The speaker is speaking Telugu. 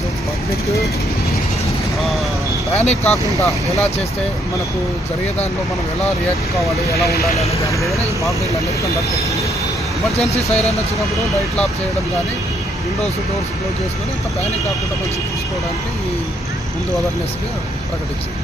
సో పబ్లిక్ ప్యానిక్ కాకుండా ఎలా చేస్తే మనకు జరిగేదానిలో మనం ఎలా రియాక్ట్ కావాలి, ఎలా ఉండాలి అనే దాని మీద ఈ మాక్ డ్రిల్ అనేది కండక్ట్ చేస్తుంది. ఎమర్జెన్సీ సైరన్ వచ్చినప్పుడు లైట్లు ఆఫ్ చేయడం కానీ, విండోస్ డోర్స్ క్లోజ్ చేసుకొని అంత ప్యానిక్ కాకుండా మంచి చూసుకోవడానికి ముందు అవేర్నెస్గా ప్రకటించింది.